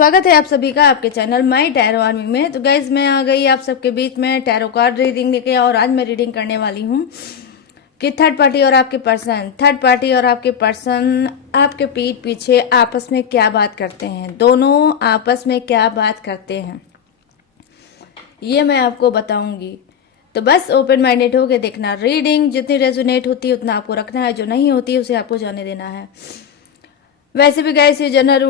स्वागत है आप सभी का आपके चैनल माय टैरो आर्मी में। तो गाइज मैं आ गई आप सबके बीच में टैरो कार्ड रीडिंग लेके, और आज मैं रीडिंग करने वाली हूँ कि थर्ड पार्टी और आपके पर्सन आपके पीठ पीछे आपस में क्या बात करते हैं। दोनों आपस में क्या बात करते हैं ये मैं आपको बताऊंगी। तो बस ओपन माइंडेड होके देखना। रीडिंग जितनी रेजोनेट होती है उतना आपको रखना है, जो नहीं होती है उसे आपको जाने देना है। वैसे भी गाइस ये जनरल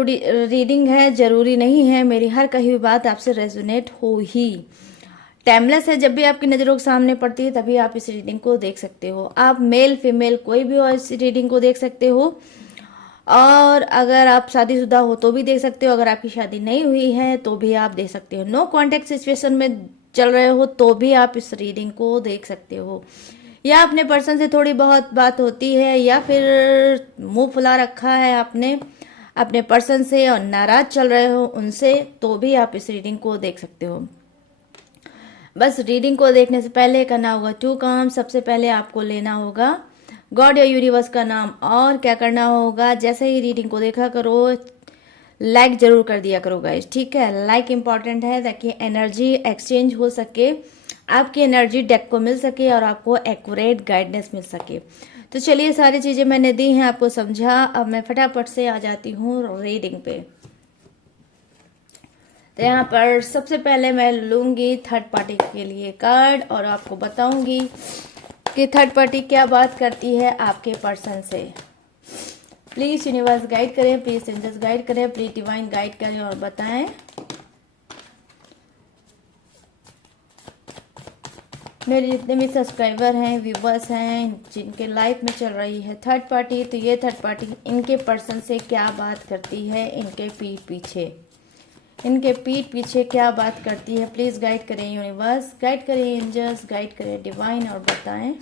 रीडिंग है, जरूरी नहीं है मेरी हर कही हुई बात आपसे रेजोनेट हो ही। टाइमलेस है, जब भी आपकी नज़रों के सामने पड़ती है तभी आप इस रीडिंग को देख सकते हो। आप मेल फीमेल कोई भी हो इस रीडिंग को देख सकते हो, और अगर आप शादीशुदा हो तो भी देख सकते हो, अगर आपकी शादी नहीं हुई है तो भी आप देख सकते हो, नो कॉन्टेक्ट सिचुएशन में चल रहे हो तो भी आप इस रीडिंग को देख सकते हो, या अपने पर्सन से थोड़ी बहुत बात होती है, या फिर मुंह फुला रखा है आपने अपने पर्सन से और नाराज चल रहे हो उनसे, तो भी आप इस रीडिंग को देख सकते हो। बस रीडिंग को देखने से पहले करना होगा 2 काम। सबसे पहले आपको लेना होगा गॉड या यूनिवर्स का नाम, और क्या करना होगा, जैसे ही रीडिंग को देखा करो लाइक जरूर कर दिया करो गाइस, ठीक है। लाइक इंपॉर्टेंट है ताकि एनर्जी एक्सचेंज हो सके, आपकी एनर्जी डेक को मिल सके और आपको एक्यूरेट गाइडेंस मिल सके। तो चलिए, सारी चीजें मैंने दी हैं, आपको समझा। अब मैं फटाफट से आ जाती हूँ रीडिंग पे। तो यहाँ पर सबसे पहले मैं लूंगी थर्ड पार्टी के लिए कार्ड, और आपको बताऊंगी कि थर्ड पार्टी क्या बात करती है आपके पर्सन से। प्लीज यूनिवर्स गाइड करें, प्लीज एंजल्स गाइड करें, प्लीज डिवाइन गाइड करें और बताएं। मेरे जितने भी सब्सक्राइबर हैं, व्यूवर्स हैं, जिनके लाइफ में चल रही है थर्ड पार्टी, तो ये थर्ड पार्टी इनके पर्सन से क्या बात करती है, इनके पीठ पीछे क्या बात करती है। प्लीज गाइड करें यूनिवर्स, गाइड करें एंजल्स, गाइड करें डिवाइन और बताएं।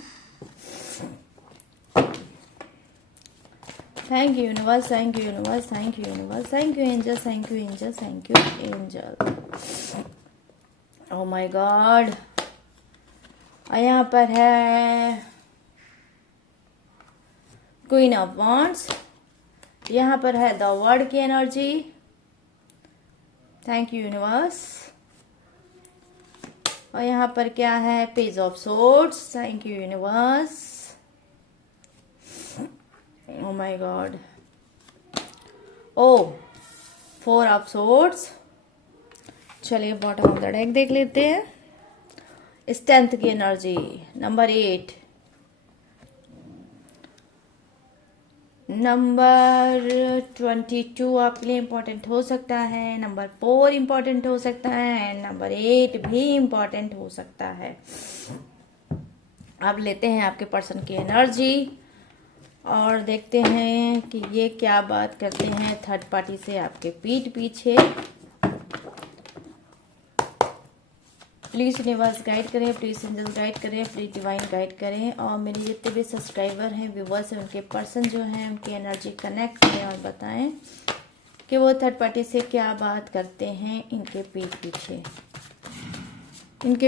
Thank you universe, thank you universe, thank you universe, thank you angels, thank you angels, thank you angel. Oh my god, यहाँ पर है क्वीन ऑफ वॉन्ड्स, यहाँ पर है द वर्ड की एनर्जी। Thank you universe. और यहाँ पर क्या है, page of swords. Thank you universe. Oh my god, oh 4 of swords. चलिए बॉटम ऑफ द डेक देख लेते हैं। स्ट्रेंथ की एनर्जी नंबर 8, नंबर 22 आपके लिए इंपॉर्टेंट हो सकता है, नंबर 4 इंपॉर्टेंट हो सकता है, नंबर 8 भी इंपॉर्टेंट हो सकता है। अब लेते हैं आपके पर्सन की एनर्जी और देखते हैं कि ये क्या बात करते हैं थर्ड पार्टी से आपके पीठ पीछे। प्लीज़ यूनिवर्स गाइड करें, प्लीज़ एंजल्स गाइड करें, प्लीज़ डिवाइन गाइड करें, और मेरे जितने भी सब्सक्राइबर हैं, व्यूवर्स हैं, उनके पर्सन जो हैं उनकी एनर्जी कनेक्ट करें और बताएं कि वो थर्ड पार्टी से क्या बात करते हैं इनके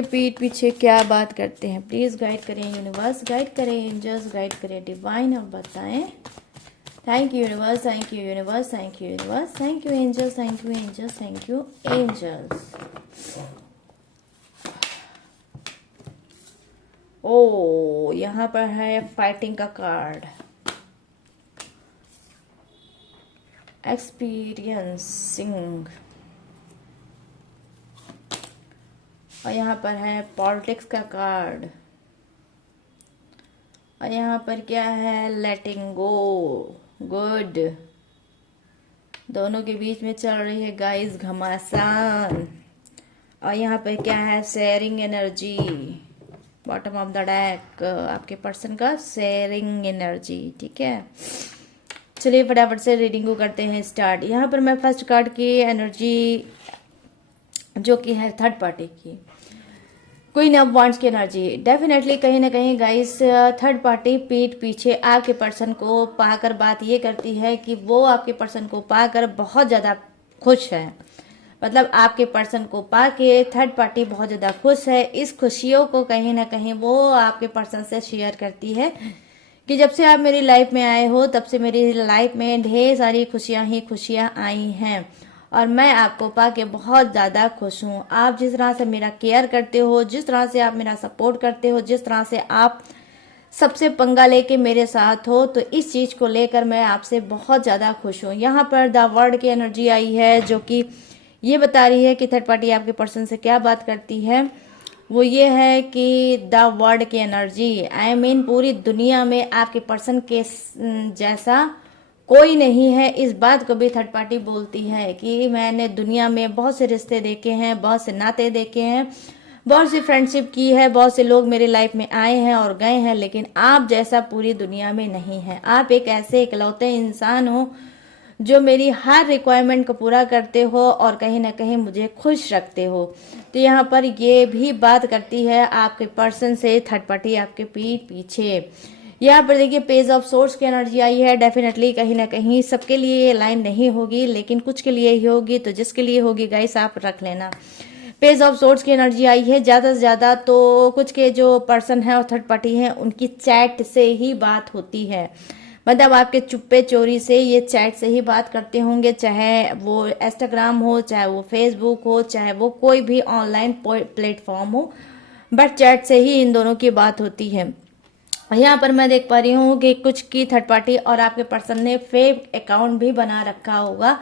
पीठ पीछे क्या बात करते हैं। प्लीज़ गाइड करें यूनिवर्स, गाइड करें एंजल्स, गाइड करें डिवाइन और बताएं। Thank you universe, thank you universe, thank you universe, thank you angels, thank you angels, thank you angels. ओ यहाँ पर है फाइटिंग का कार्ड, एक्सपीरियंसिंग, और यहाँ पर है पॉलिटिक्स का कार्ड, और यहाँ पर क्या है, लेटिंग गो। गुड, दोनों के बीच में चल रही है गाइस घमासान। और यहाँ पर क्या है, sharing energy, bottom of the deck आपके पर्सन का शेयरिंग एनर्जी, ठीक है। चलिए फटाफट से रीडिंग को करते हैं स्टार्ट। यहाँ पर मैं फर्स्ट कार्ड की एनर्जी जो कि है थर्ड पार्टी की, क्वीन ऑफ वॉन्ड्स की एनर्जी। डेफिनेटली कहीं ना कहीं गाइस थर्ड पार्टी पीठ पीछे आपके पर्सन को पाकर बात ये करती है कि वो आपके पर्सन को पाकर बहुत ज़्यादा खुश है। मतलब आपके पर्सन को पाके थर्ड पार्टी बहुत ज़्यादा खुश है। इस खुशियों को कहीं ना कहीं वो आपके पर्सन से शेयर करती है कि जब से आप मेरी लाइफ में आए हो तब से मेरी लाइफ में ढेर सारी खुशियां ही खुशियां आई हैं, और मैं आपको पाके बहुत ज़्यादा खुश हूँ। आप जिस तरह से मेरा केयर करते हो, जिस तरह से आप मेरा सपोर्ट करते हो, जिस तरह से आप सबसे पंगा लेके मेरे साथ हो, तो इस चीज़ को लेकर मैं आपसे बहुत ज़्यादा खुश हूँ। यहाँ पर द वर्ड की एनर्जी आई है जो कि ये बता रही है कि थर्ड पार्टी आपके पर्सन से क्या बात करती है। वो ये है कि द वर्ड की एनर्जी आई मीन पूरी दुनिया में आपके पर्सन के जैसा कोई नहीं है। इस बात को भी थर्ड पार्टी बोलती है कि मैंने दुनिया में बहुत से रिश्ते देखे हैं, बहुत से नाते देखे हैं, बहुत सी फ्रेंडशिप की है, बहुत से लोग मेरे लाइफ में आए हैं और गए हैं, लेकिन आप जैसा पूरी दुनिया में नहीं है। आप एक ऐसे इकलौते इंसान हो जो मेरी हर रिक्वायरमेंट को पूरा करते हो और कहीं ना कहीं मुझे खुश रखते हो। तो यहाँ पर ये भी बात करती है आपके पर्सन से थर्ड पार्टी आपके पीठ पीछे। यहाँ पर देखिए पेज ऑफ सोर्स की एनर्जी आई है। डेफिनेटली कहीं ना कहीं सबके लिए ये लाइन नहीं होगी, लेकिन कुछ के लिए ही होगी, तो जिसके लिए होगी गाइस आप रख लेना। पेज ऑफ सोर्स की एनर्जी आई है। ज़्यादा से ज़्यादा तो कुछ के जो पर्सन है और थर्ड पार्टी है उनकी चैट से ही बात होती है, मतलब आपके चुप्पे चोरी से ये चैट से ही बात करते होंगे, चाहे वो इंस्टाग्राम हो, चाहे वो फेसबुक हो, चाहे वो कोई भी ऑनलाइन प्लेटफॉर्म हो, बट चैट से ही इन दोनों की बात होती है। यहाँ पर मैं देख पा रही हूँ कि कुछ की थर्ड पार्टी और आपके पर्सन ने फेक अकाउंट भी बना रखा होगा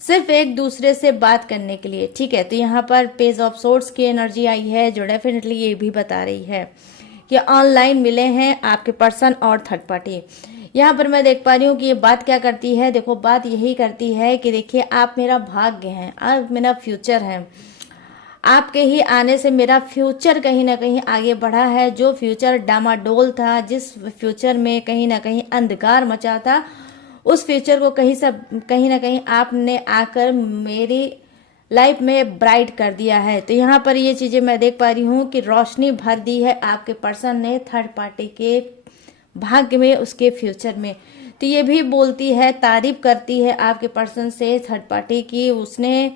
सिर्फ एक दूसरे से बात करने के लिए, ठीक है। तो यहाँ पर पेज ऑफ सोर्स की एनर्जी आई है जो डेफिनेटली ये भी बता रही है कि ऑनलाइन मिले हैं आपके पर्सन और थर्ड पार्टी। यहाँ पर मैं देख पा रही हूँ कि ये बात क्या करती है। देखो बात यही करती है कि देखिए आप मेरा भाग्य हैं, आप मेरा फ्यूचर हैं, आपके ही आने से मेरा फ्यूचर कहीं ना कहीं आगे बढ़ा है। जो फ्यूचर डामाडोल था, जिस फ्यूचर में कहीं ना कहीं अंधकार मचा था, उस फ्यूचर को कहीं ना कहीं आपने आकर मेरी लाइफ में ब्राइट कर दिया है। तो यहाँ पर ये चीज़ें मैं देख पा रही हूँ कि रोशनी भर दी है आपके पर्सन ने थर्ड पार्टी के भाग्य में, उसके फ्यूचर में। तो ये भी बोलती है, तारीफ करती है आपके पर्सन से थर्ड पार्टी की, उसने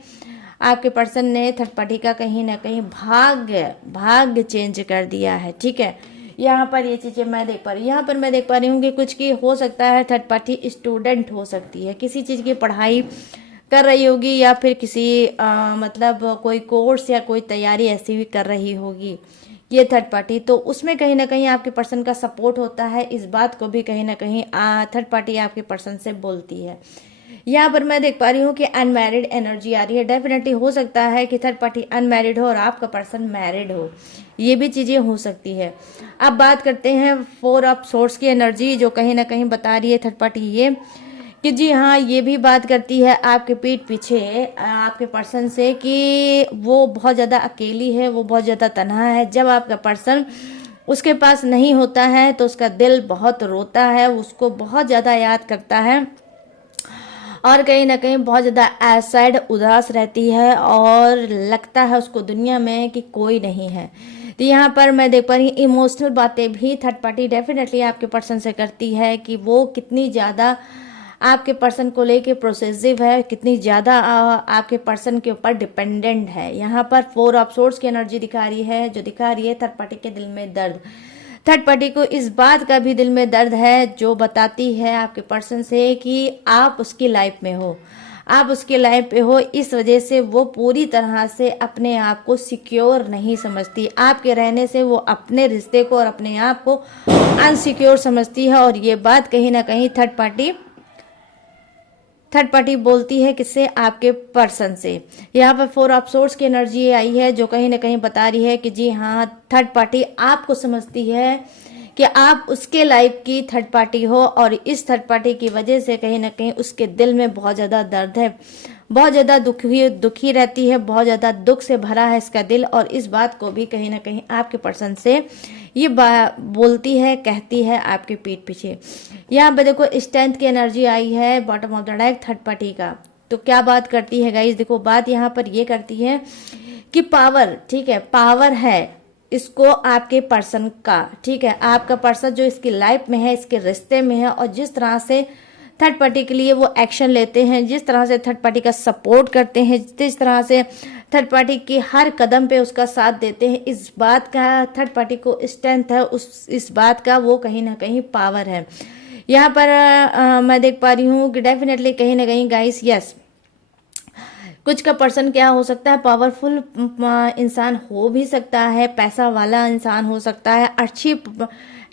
आपके पर्सन ने थर्ड पार्टी का कहीं ना कहीं भाग्य चेंज कर दिया है, ठीक है। यहाँ पर ये चीज़ें मैं देख पा रही हूँ। यहाँ पर मैं देख पा रही हूँ कि कुछ की हो सकता है थर्ड पार्टी स्टूडेंट हो सकती है, किसी चीज़ की पढ़ाई कर रही होगी या फिर किसी मतलब कोई कोर्स या कोई तैयारी ऐसी भी कर रही होगी ये थर्ड पार्टी। तो उसमें कहीं ना कहीं आपके पर्सन का सपोर्ट होता है। इस बात को भी कहीं ना कहीं थर्ड पार्टी आपके पर्सन से बोलती है। यहाँ पर मैं देख पा रही हूँ कि अनमैरिड एनर्जी आ रही है। डेफिनेटली हो सकता है कि थर्ड पार्टी अनमैरिड हो और आपका पर्सन मैरिड हो, ये भी चीज़ें हो सकती है। अब बात करते हैं फोर ऑफ सोर्स की एनर्जी जो कहीं ना कहीं बता रही है थर्ड पार्टी ये कि जी हाँ, ये भी बात करती है आपके पीठ पीछे आपके पर्सन से कि वो बहुत ज़्यादा अकेली है, वो बहुत ज़्यादा तन्हा है। जब आपका पर्सन उसके पास नहीं होता है तो उसका दिल बहुत रोता है, उसको बहुत ज़्यादा याद करता है और कहीं ना कहीं बहुत ज़्यादा सैड उदास रहती है और लगता है उसको दुनिया में कि कोई नहीं है। तो यहाँ पर मैं देख पा रही हूँ इमोशनल बातें भी थर्ड पार्टी डेफिनेटली आपके पर्सन से करती है कि वो कितनी ज़्यादा आपके पर्सन को लेके प्रोसेसिव है, कितनी ज़्यादा आपके पर्सन के ऊपर डिपेंडेंट है। यहाँ पर फोर ऑफ सोर्स की एनर्जी दिखा रही है जो दिखा रही है थर्ड पार्टी के दिल में दर्द। थर्ड पार्टी को इस बात का भी दिल में दर्द है जो बताती है आपके पर्सन से कि आप उसकी लाइफ में हो, आप उसकी लाइफ पे हो। इस वजह से वो पूरी तरह से अपने आप को सिक्योर नहीं समझती, आपके रहने से वो अपने रिश्ते को और अपने आप को अनसिक्योर समझती है। और ये बात कहीं ना कहीं थर्ड पार्टी बोलती है किससे, आपके पर्सन से। यहाँ पर फोर ऑफ सोर्स की एनर्जी आई है जो कहीं ना कहीं बता रही है कि जी हाँ, थर्ड पार्टी आपको समझती है कि आप उसके लाइफ की थर्ड पार्टी हो और इस थर्ड पार्टी की वजह से कहीं ना कहीं उसके दिल में बहुत ज़्यादा दर्द है, बहुत ज़्यादा दुखी रहती है, बहुत ज़्यादा दुख से भरा है इसका दिल। और इस बात को भी कहीं ना कहीं आपके पर्सन से ये बोलती है, कहती है आपके पीठ पीछे। यहाँ पे देखो स्ट्रेंथ की एनर्जी आई है bottom of the deck third party का। तो क्या बात करती है गाइस, देखो बात यहाँ पर ये करती है कि पावर, ठीक है, पावर है इसको आपके पर्सन का, ठीक है। आपका पर्सन जो इसकी लाइफ में है, इसके रिश्ते में है और जिस तरह से थर्ड पार्टी के लिए वो एक्शन लेते हैं, जिस तरह से थर्ड पार्टी का सपोर्ट करते हैं, जिस तरह से थर्ड पार्टी की हर कदम पे उसका साथ देते हैं, इस बात का थर्ड पार्टी को स्ट्रेंथ है, इस बात का वो कहीं ना कहीं पावर है। यहाँ पर मैं देख पा रही हूँ कि डेफिनेटली कहीं ना कहीं गाइस यस, कुछ का पर्सन क्या हो सकता है, पावरफुल इंसान हो भी सकता है, पैसा वाला इंसान हो सकता है, अच्छी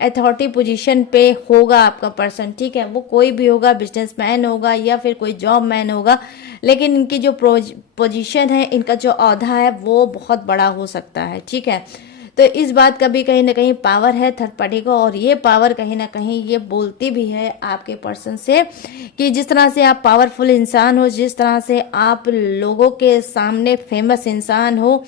अथॉरिटी पोजीशन पे होगा आपका पर्सन, ठीक है। वो कोई भी होगा, बिजनेसमैन होगा या फिर कोई जॉब मैन होगा, लेकिन इनकी जो पोजीशन है, इनका जो औहदा है वो बहुत बड़ा हो सकता है, ठीक है। तो इस बात का भी कहीं ना कहीं पावर है थर्ड पार्टी को, और ये पावर कहीं ना कहीं ये बोलती भी है आपके पर्सन से कि जिस तरह से आप पावरफुल इंसान हो, जिस तरह से आप लोगों के सामने फेमस इंसान हो,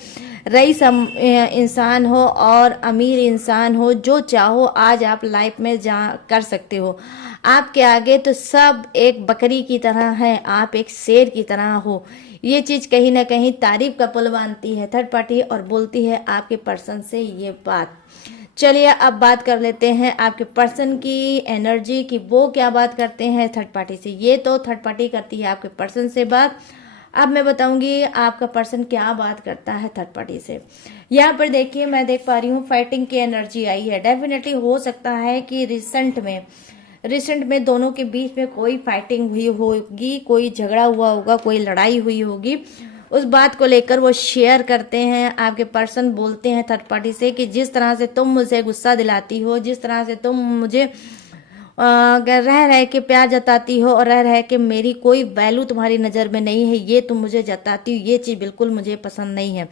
रईस इंसान हो और अमीर इंसान हो, जो चाहो आज आप लाइफ में जा कर सकते हो। आपके आगे तो सब एक बकरी की तरह है, आप एक शेर की तरह हो। ये चीज कहीं ना कहीं तारीफ का पुल बांधती है थर्ड पार्टी और बोलती है आपके पर्सन से ये बात। चलिए अब बात कर लेते हैं आपके पर्सन की एनर्जी की, वो क्या बात करते हैं थर्ड पार्टी से। ये तो थर्ड पार्टी करती है आपके पर्सन से बात, अब मैं बताऊंगी आपका पर्सन क्या बात करता है थर्ड पार्टी से। यहाँ पर देखिए, मैं देख पा रही हूँ फाइटिंग की एनर्जी आई है। डेफिनेटली हो सकता है कि रिसेंट में दोनों के बीच में कोई फाइटिंग हुई होगी, कोई झगड़ा हुआ होगा, कोई लड़ाई हुई होगी। उस बात को लेकर वो शेयर करते हैं, आपके पर्सन बोलते हैं थर्ड पार्टी से कि जिस तरह से तुम मुझे गुस्सा दिलाती हो, जिस तरह से तुम मुझे रह रह के प्यार जताती हो और रह रह के मेरी कोई वैल्यू तुम्हारी नज़र में नहीं है, ये तुम मुझे जताती हो, ये चीज़ बिल्कुल मुझे पसंद नहीं है।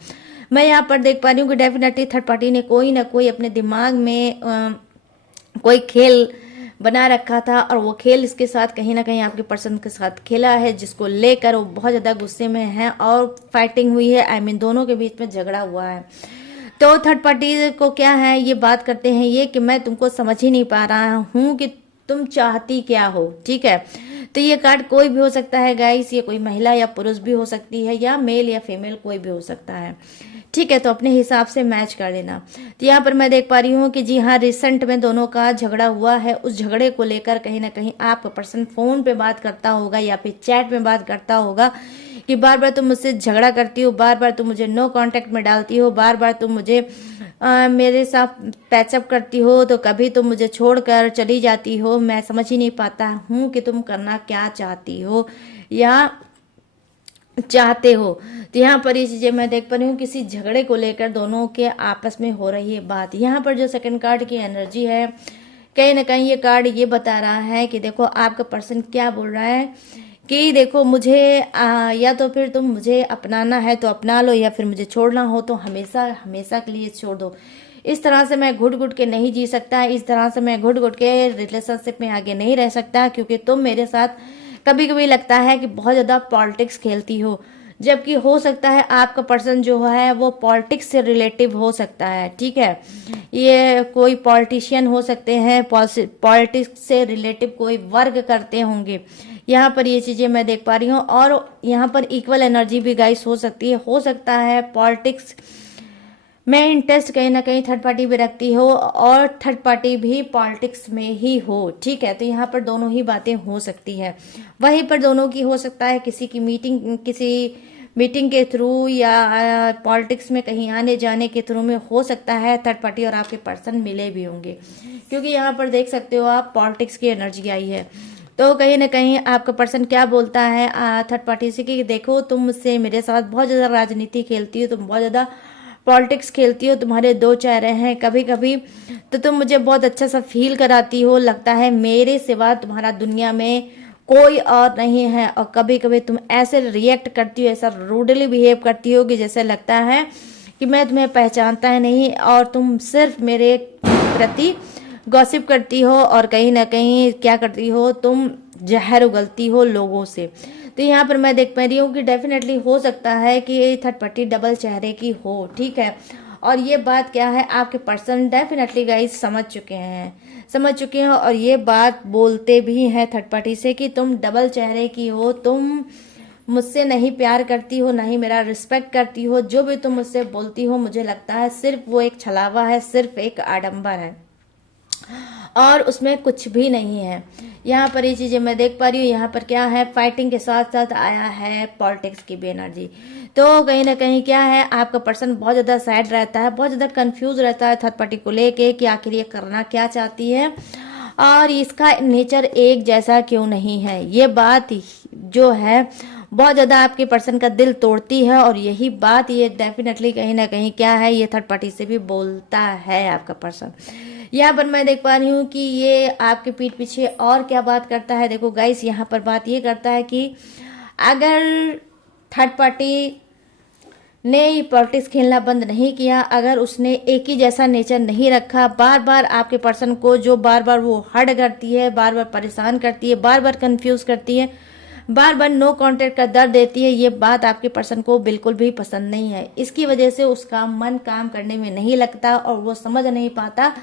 मैं यहाँ पर देख पा रही हूँ कि डेफिनेटली थर्ड पार्टी ने कोई ना कोई अपने दिमाग में कोई खेल बना रखा था, और वो खेल इसके साथ कहीं ना कहीं आपके पर्सन के साथ खेला है, जिसको लेकर वो बहुत ज़्यादा गुस्से में है और फाइटिंग हुई है। आई मीन दोनों के बीच में झगड़ा हुआ है। तो थर्ड पार्टी को क्या है, ये बात करते हैं ये कि मैं तुमको समझ ही नहीं पा रहा हूँ कि तुम चाहती क्या हो, ठीक है। तो ये कार्ड कोई भी हो सकता है गाइस, ये कोई महिला या पुरुष भी हो सकती है, या मेल या फीमेल कोई भी हो सकता है, ठीक है। तो अपने हिसाब से मैच कर लेना। तो यहाँ पर मैं देख पा रही हूँ कि जी हाँ, रिसेंट में दोनों का झगड़ा हुआ है। उस झगड़े को लेकर कहीं ना कहीं आपका पर्सन फोन पे बात करता होगा या फिर चैट में बात करता होगा कि बार बार तुम मुझसे झगड़ा करती हो, बार बार तुम मुझे नो कांटेक्ट में डालती हो, बार बार तुम मुझे मेरे साथ पैचअप करती हो, तो कभी तुम मुझे छोड़कर चली जाती हो। मैं समझ ही नहीं पाता हूँ कि तुम करना क्या चाहती हो या चाहते हो। तो यहाँ पर ये चीजें मैं देख पा रही हूँ, किसी झगड़े को लेकर दोनों के आपस में हो रही है बात। यहाँ पर जो सेकंड कार्ड की एनर्जी है, कहीं ना कहीं ये कार्ड ये बता रहा है कि देखो आपका पर्सन क्या बोल रहा है कि देखो मुझे या तो फिर तुम मुझे अपनाना है तो अपना लो, या फिर मुझे छोड़ना हो तो हमेशा हमेशा के लिए छोड़ दो। इस तरह से मैं घुट घुट के नहीं जी सकता, इस तरह से मैं घुट घुट के रिलेशनशिप में आगे नहीं रह सकता, क्योंकि तुम मेरे साथ कभी कभी लगता है कि बहुत ज़्यादा पॉलिटिक्स खेलती हो, जबकि हो सकता है आपका पर्सन जो है वो पॉलिटिक्स से रिलेटिव हो सकता है, ठीक है। ये कोई पॉलिटिशियन हो सकते हैं, पॉलिटिक्स से रिलेटिव कोई वर्क करते होंगे। यहाँ पर ये चीज़ें मैं देख पा रही हूँ, और यहाँ पर इक्वल एनर्जी भी गाइस हो सकती है। हो सकता है पॉलिटिक्स में इंटरेस्ट कहीं ना कहीं थर्ड पार्टी भी रखती हो और थर्ड पार्टी भी पॉलिटिक्स में ही हो, ठीक है। तो यहाँ पर दोनों ही बातें हो सकती है। वहीं पर दोनों की हो सकता है किसी मीटिंग के थ्रू या पॉलिटिक्स में कहीं आने जाने के थ्रू में हो सकता है थर्ड पार्टी और आपके पर्सन मिले भी होंगे, क्योंकि यहाँ पर देख सकते हो आप पॉलिटिक्स की एनर्जी आई है। तो कहीं ना कहीं आपका पर्सन क्या बोलता है थर्ड पार्टी से कि देखो तुम मुझसे मेरे साथ बहुत ज़्यादा राजनीति खेलती हो, तुम बहुत ज़्यादा पॉलिटिक्स खेलती हो, तुम्हारे दो चेहरे हैं, कभी कभी तो तुम मुझे बहुत अच्छा सा फील कराती हो, लगता है मेरे सिवा तुम्हारा दुनिया में कोई और नहीं है, और कभी कभी तुम ऐसे रिएक्ट करती हो, ऐसा रूडली बिहेव करती हो कि जैसे लगता है कि मैं तुम्हें पहचानता ही नहीं और तुम सिर्फ मेरे प्रति गॉसिप करती हो, और कहीं ना कहीं क्या करती हो, तुम जहर उगलती हो लोगों से। तो यहाँ पर मैं देख पा रही हूँ कि डेफिनेटली हो सकता है कि थर्ड पार्टी डबल चेहरे की हो, ठीक है। और ये बात क्या है, आपके पर्सन डेफिनेटली गाइस समझ चुके हैं और ये बात बोलते भी हैं थर्ड पार्टी से कि तुम डबल चेहरे की हो, तुम मुझसे नहीं प्यार करती हो, नहीं मेरा रिस्पेक्ट करती हो, जो भी तुम मुझसे बोलती हो मुझे लगता है सिर्फ वो एक छलावा है, सिर्फ एक आडंबर है और उसमें कुछ भी नहीं है। यहाँ पर ये चीजें मैं देख पा रही हूँ। यहाँ पर क्या है, फाइटिंग के साथ साथ आया है पॉलिटिक्स की भी एनर्जी। तो कहीं ना कहीं क्या है, आपका पर्सन बहुत ज्यादा सैड रहता है, बहुत ज्यादा कंफ्यूज रहता है थर्ड पार्टी को लेके कि आखिर ये करना क्या चाहती है और इसका नेचर एक जैसा क्यों नहीं है। ये बात जो है बहुत ज़्यादा आपके पर्सन का दिल तोड़ती है। और यही बात ये डेफिनेटली कहीं ना कहीं क्या है, ये थर्ड पार्टी से भी बोलता है आपका पर्सन। यहाँ पर मैं देख पा रही हूँ कि ये आपके पीठ पीछे और क्या बात करता है। देखो गाइस, यहाँ पर बात ये करता है कि अगर थर्ड पार्टी ने पॉलिटिक्स खेलना बंद नहीं किया, अगर उसने एक ही जैसा नेचर नहीं रखा, बार बार आपके पर्सन को जो बार बार वो हर्ट करती है, बार बार परेशान करती है, बार बार कंफ्यूज करती है, बार बार नो कांटेक्ट का दर्द देती है, ये बात आपके पर्सन को बिल्कुल भी पसंद नहीं है। इसकी वजह से उसका मन काम करने में नहीं लगता और वो समझ नहीं पाता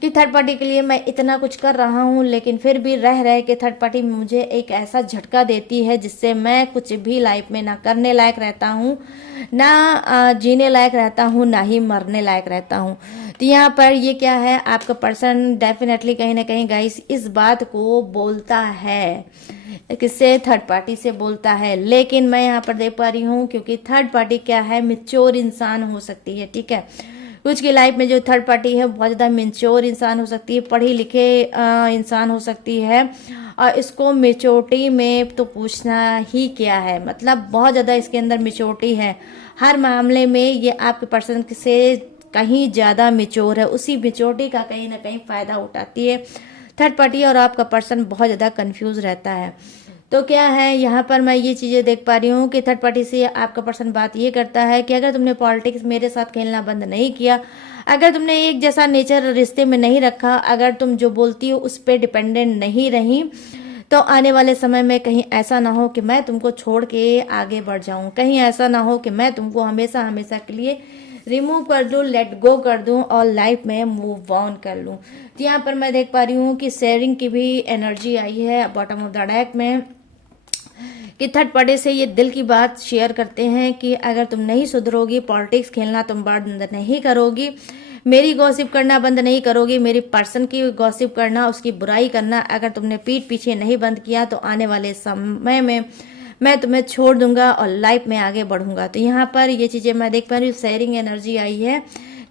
कि थर्ड पार्टी के लिए मैं इतना कुछ कर रहा हूँ, लेकिन फिर भी रह रहे कि थर्ड पार्टी मुझे एक ऐसा झटका देती है जिससे मैं कुछ भी लाइफ में ना करने लायक रहता हूँ, ना जीने लायक रहता हूँ, ना ही मरने लायक रहता हूँ। तो यहाँ पर ये क्या है, आपका पर्सन डेफिनेटली कहीं ना कहीं गाइस इस बात को बोलता है, किससे, थर्ड पार्टी से बोलता है। लेकिन मैं यहाँ पर देख पा रही हूँ क्योंकि थर्ड पार्टी क्या है, मैच्योर इंसान हो सकती है, ठीक है। कुछ की लाइफ में जो थर्ड पार्टी है बहुत ज़्यादा मैच्योर इंसान हो सकती है, पढ़ी लिखे इंसान हो सकती है, और इसको मेच्योरिटी में तो पूछना ही क्या है, मतलब बहुत ज़्यादा इसके अंदर मेच्योरिटी है। हर मामले में ये आपके पर्सन से कहीं ज़्यादा मेच्योर है, उसी मेच्योरिटी का कहीं ना कहीं फ़ायदा उठाती है थर्ड पार्टी, और आपका पर्सन बहुत ज़्यादा कंफ्यूज रहता है। तो क्या है, यहाँ पर मैं ये चीज़ें देख पा रही हूँ कि थर्ड पार्टी से आपका पर्सन बात ये करता है कि अगर तुमने पॉलिटिक्स मेरे साथ खेलना बंद नहीं किया, अगर तुमने एक जैसा नेचर रिश्ते में नहीं रखा, अगर तुम जो बोलती हो उस पर डिपेंडेंट नहीं रही, तो आने वाले समय में कहीं ऐसा ना हो कि मैं तुमको छोड़ के आगे बढ़ जाऊं, कहीं ऐसा ना हो कि मैं तुमको हमेशा हमेशा के लिए रिमूव कर दूं, लेट गो कर दूं और लाइफ में मूव ऑन कर लूं। तो यहाँ पर मैं देख पा रही हूँ कि शेयरिंग की भी एनर्जी आई है बॉटम ऑफ द डेक में, कि थर्ड पार्टी से ये दिल की बात शेयर करते हैं कि अगर तुम नहीं सुधरोगी, पॉलिटिक्स खेलना तुम बंद नहीं करोगी, मेरी गॉसिप करना बंद नहीं करोगी, मेरी पर्सन की गॉसिप करना, उसकी बुराई करना अगर तुमने पीठ पीछे नहीं बंद किया, तो आने वाले समय में मैं तुम्हें छोड़ दूंगा और लाइफ में आगे बढ़ूंगा। तो यहाँ पर ये चीज़ें मैं देख पा रही हूँ, शेयरिंग एनर्जी आई है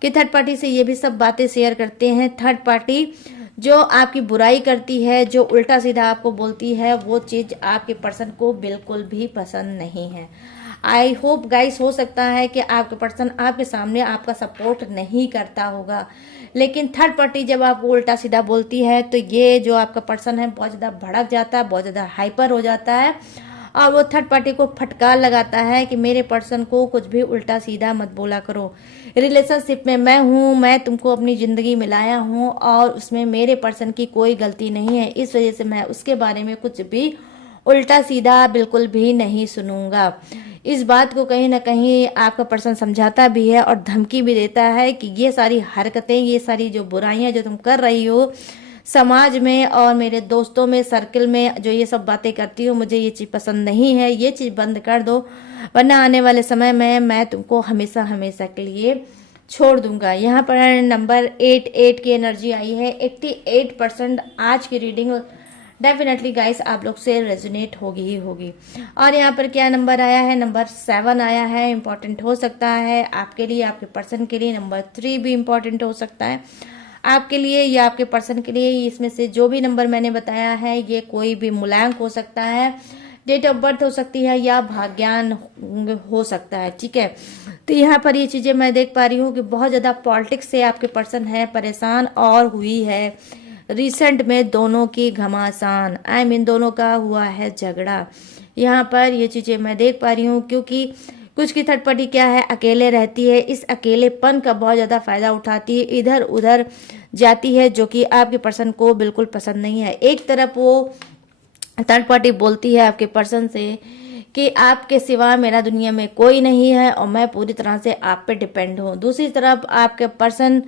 कि थर्ड पार्टी से ये भी सब बातें शेयर करते हैं। थर्ड पार्टी जो आपकी बुराई करती है, जो उल्टा सीधा आपको बोलती है, वो चीज़ आपके पर्सन को बिल्कुल भी पसंद नहीं है। आई होप गाइस, हो सकता है कि आपके पर्सन आपके सामने आपका सपोर्ट नहीं करता होगा, लेकिन थर्ड पार्टी जब आपको उल्टा सीधा बोलती है तो ये जो आपका पर्सन है बहुत ज़्यादा भड़क जाता है, बहुत ज़्यादा हाइपर हो जाता है, और वो थर्ड पार्टी को फटकार लगाता है कि मेरे पर्सन को कुछ भी उल्टा सीधा मत बोला करो। रिलेशनशिप में मैं हूँ, मैं तुमको अपनी ज़िंदगी में लाया हूँ और उसमें मेरे पर्सन की कोई गलती नहीं है, इस वजह से मैं उसके बारे में कुछ भी उल्टा सीधा बिल्कुल भी नहीं सुनूंगा। इस बात को कहीं ना कहीं आपका पर्सन समझाता भी है और धमकी भी देता है कि ये सारी हरकतें, ये सारी जो बुराइयां जो तुम कर रही हो समाज में और मेरे दोस्तों में, सर्कल में जो ये सब बातें करती हो, मुझे ये चीज़ पसंद नहीं है, ये चीज़ बंद कर दो, वरना आने वाले समय में मैं तुमको हमेशा हमेशा के लिए छोड़ दूंगा। यहाँ पर नंबर 8 की एनर्जी आई है। 88% आज की रीडिंग डेफिनेटली गाइस आप लोग से रेजोनेट होगी ही होगी। और यहाँ पर क्या नंबर आया है, नंबर 7 आया है, इंपॉर्टेंट हो सकता है आपके लिए, आपके पर्सन के लिए। नंबर 3 भी इंपॉर्टेंट हो सकता है आपके लिए या आपके पर्सन के लिए। इसमें से जो भी नंबर मैंने बताया है ये कोई भी मूल्यांक हो सकता है, डेट ऑफ बर्थ हो सकती है या भाग्यान हो सकता है, ठीक है। तो यहाँ पर ये चीज़ें मैं देख पा रही हूँ कि बहुत ज़्यादा पॉलिटिक्स से आपके पर्सन है परेशान और हुई है रिसेंट में दोनों की घमासान, आई मीन दोनों का हुआ है झगड़ा। यहाँ पर ये चीज़ें मैं देख पा रही हूँ क्योंकि कुछ की थर्ड पार्टी क्या है, अकेले रहती है, इस अकेलेपन का बहुत ज़्यादा फायदा उठाती है, इधर उधर जाती है, जो कि आपके पर्सन को बिल्कुल पसंद नहीं है। एक तरफ वो थर्ड पार्टी बोलती है आपके पर्सन से कि आपके सिवा मेरा दुनिया में कोई नहीं है और मैं पूरी तरह से आप पे डिपेंड हूँ। दूसरी तरफ आपके पर्सन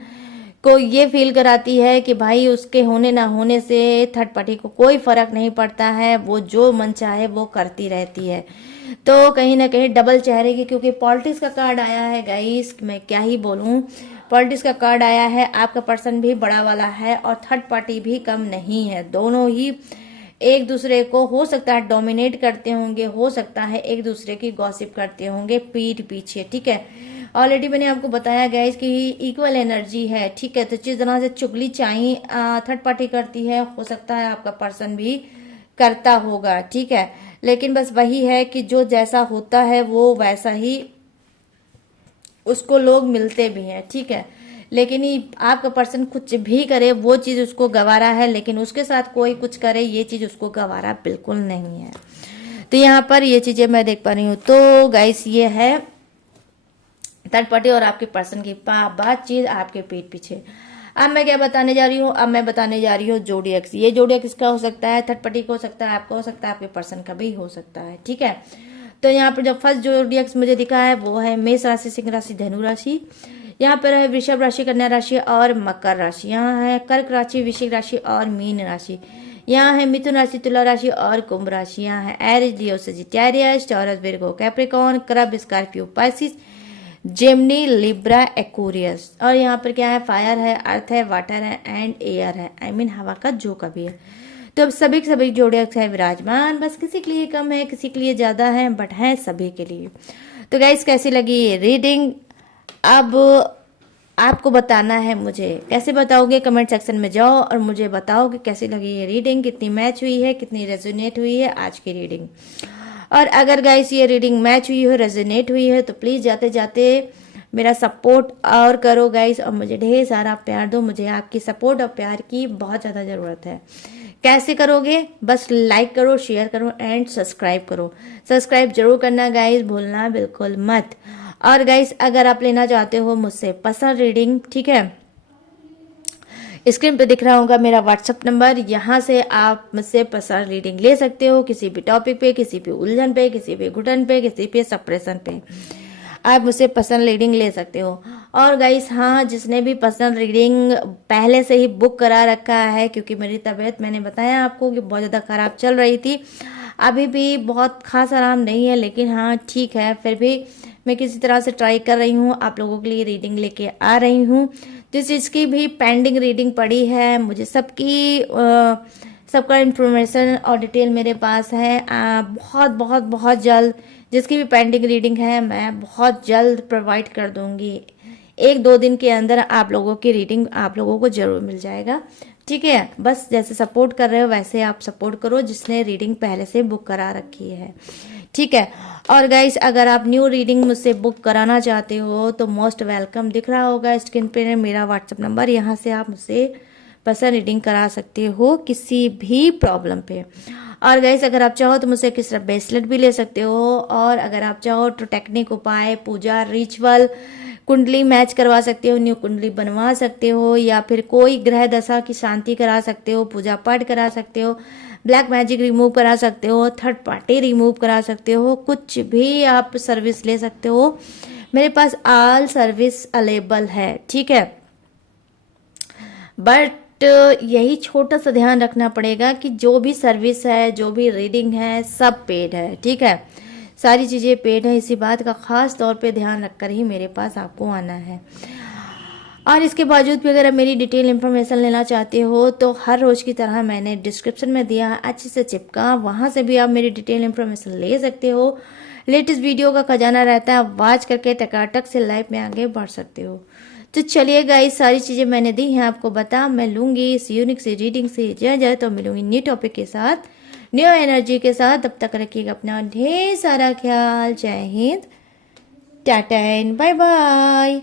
को ये फील कराती है कि भाई उसके होने ना होने से थर्ड पार्टी को कोई फर्क नहीं पड़ता है, वो जो मन चाहे वो करती रहती है। तो कहीं ना कहीं डबल चेहरे की, क्योंकि पॉलिटिक्स का कार्ड आया है गाइस, मैं क्या ही बोलूं, पॉलिटिक्स का कार्ड आया है। आपका पर्सन भी बड़ा वाला है और थर्ड पार्टी भी कम नहीं है, दोनों ही एक दूसरे को हो सकता है डोमिनेट करते होंगे, हो सकता है एक दूसरे की गॉसिप करते होंगे पीठ पीछे, ठीक है। ऑलरेडी मैंने आपको बताया गया कि इक्वल एनर्जी है, ठीक है। तो जिस तरह से चुगली चाई थर्ड पार्टी करती है, हो सकता है आपका पर्सन भी करता होगा, ठीक है। लेकिन बस वही है कि जो जैसा होता है वो वैसा ही उसको लोग मिलते भी हैं, ठीक है। लेकिन ये आपका पर्सन कुछ भी करे वो चीज़ उसको गवारा है, लेकिन उसके साथ कोई कुछ करे ये चीज़ उसको गवारा बिल्कुल नहीं है। तो यहाँ पर ये चीज़ें मैं देख पा रही हूँ। तो गाइस ये है थर्ड पार्टी और आपके पर्सन की बातचीत आपके पीठ पीछे। अब मैं क्या बताने जा रही हूँ, अब मैं बताने जा रही हूँ जोडियक्स। ये जोडियक्स का हो सकता है, थर्ड पार्टी का हो सकता है, आपका हो सकता है, आपके पर्सन का भी हो सकता है, ठीक है। तो यहाँ पर जो फर्स्ट जोडियक्स मुझे दिखा है वो है मेष राशि, सिंह राशि, धनु राशि। यहाँ पर है वृषभ राशि, कन्या राशि और मकर राशि। यहाँ है कर्क राशि, वृश्चिक राशि और मीन राशि। यहाँ है मिथुन राशि, तुला राशि और कुंभ राशि। यहाँ है Aries, Leo, Sagittarius, Taurus, Virgo, Capricorn, crab, Scorpio, Pisces, Gemini, Libra, Aquarius. और यहाँ पर क्या है, फायर है, अर्थ है, वाटर है एंड एयर है, आई मीन हवा का जो कभी है। तो अब सभी जोडियक्स है विराजमान, बस किसी के लिए कम है, किसी के लिए ज्यादा है, बट है सभी के लिए। तो गाइस कैसी लगी ये रीडिंग, अब आपको बताना है। मुझे कैसे बताओगे, कमेंट सेक्शन में जाओ और मुझे बताओ कि कैसी लगी ये रीडिंग, कितनी मैच हुई है, कितनी रेजोनेट हुई है आज की रीडिंग। और अगर गाइस ये रीडिंग मैच हुई हो, रेजोनेट हुई है, तो प्लीज़ जाते जाते मेरा सपोर्ट और करो गाइस, और मुझे ढेर सारा प्यार दो। मुझे आपकी सपोर्ट और प्यार की बहुत ज़्यादा ज़रूरत है। कैसे करोगे, बस लाइक करो, शेयर करो एंड सब्सक्राइब करो। सब्सक्राइब जरूर करना गाइस, भूलना बिल्कुल मत। और गाइस अगर आप लेना चाहते हो मुझसे पर्सनल रीडिंग, ठीक है, स्क्रीन पे दिख रहा होगा मेरा व्हाट्सअप नंबर, यहाँ से आप मुझसे पर्सनल रीडिंग ले सकते हो। किसी भी टॉपिक पे, किसी भी उलझन पे, किसी भी घुटन पे, किसी भी सप्रेशन पे आप मुझसे पर्सनल रीडिंग ले सकते हो। और गाइस हाँ, जिसने भी पर्सनल रीडिंग पहले से ही बुक करा रखा है, क्योंकि मेरी तबीयत मैंने बताया आपको कि बहुत ज़्यादा ख़राब चल रही थी, अभी भी बहुत खास आराम नहीं है, लेकिन हाँ ठीक है, फिर भी मैं किसी तरह से ट्राई कर रही हूँ, आप लोगों के लिए रीडिंग लेके आ रही हूँ। जिस चीज़ की भी पेंडिंग रीडिंग पड़ी है, मुझे सबका इन्फॉर्मेशन और डिटेल मेरे पास है। बहुत बहुत बहुत जल्द जिसकी भी पेंडिंग रीडिंग है मैं बहुत जल्द प्रोवाइड कर दूंगी। 1-2 दिन के अंदर आप लोगों की रीडिंग आप लोगों को जरूर मिल जाएगा, ठीक है। बस जैसे सपोर्ट कर रहे हो वैसे आप सपोर्ट करो जिसने रीडिंग पहले से बुक करा रखी है, ठीक है। और गाइस अगर आप न्यू रीडिंग मुझसे बुक कराना चाहते हो तो मोस्ट वेलकम, दिख रहा होगा स्क्रीन पे मेरा व्हाट्सएप नंबर, यहाँ से आप मुझसे पर्सनल रीडिंग करा सकते हो किसी भी प्रॉब्लम पे। और गाइस अगर आप चाहो तो मुझसे किस तरह ब्रेसलेट भी ले सकते हो, और अगर आप चाहो तो टेक्निक, उपाय, पूजा, रिचुअल, कुंडली मैच करवा सकते हो, न्यू कुंडली बनवा सकते हो, या फिर कोई ग्रह दशा की शांति करा सकते हो, पूजा पाठ करा सकते हो, ब्लैक मैजिक रिमूव करा सकते हो, थर्ड पार्टी रिमूव करा सकते हो, कुछ भी आप सर्विस ले सकते हो। मेरे पास ऑल सर्विस अवेलेबल है, ठीक है। बट यही छोटा सा ध्यान रखना पड़ेगा कि जो भी सर्विस है, जो भी रीडिंग है, सब पेड है, ठीक है। सारी चीज़ें पेड है, इसी बात का खास तौर पे ध्यान रखकर ही मेरे पास आपको आना है। और इसके बावजूद भी अगर आप मेरी डिटेल इन्फॉर्मेशन लेना चाहते हो तो हर रोज़ की तरह मैंने डिस्क्रिप्शन में दिया है, अच्छे से चिपका, वहाँ से भी आप मेरी डिटेल इन्फॉर्मेशन ले सकते हो। लेटेस्ट वीडियो का खजाना रहता है, वॉच करके टकाटक से लाइफ में आगे बढ़ सकते हो। तो चलिए गाइस, सारी चीज़ें मैंने दी हैं आपको बता। मैं लूँगी इस यूनिक सी रीडिंग से जय, तो मिलूंगी न्यू टॉपिक के साथ, न्यू एनर्जी के साथ। तब तक रखिएगा अपना ढेर सारा ख्याल। जय Hind, tata and bye bye.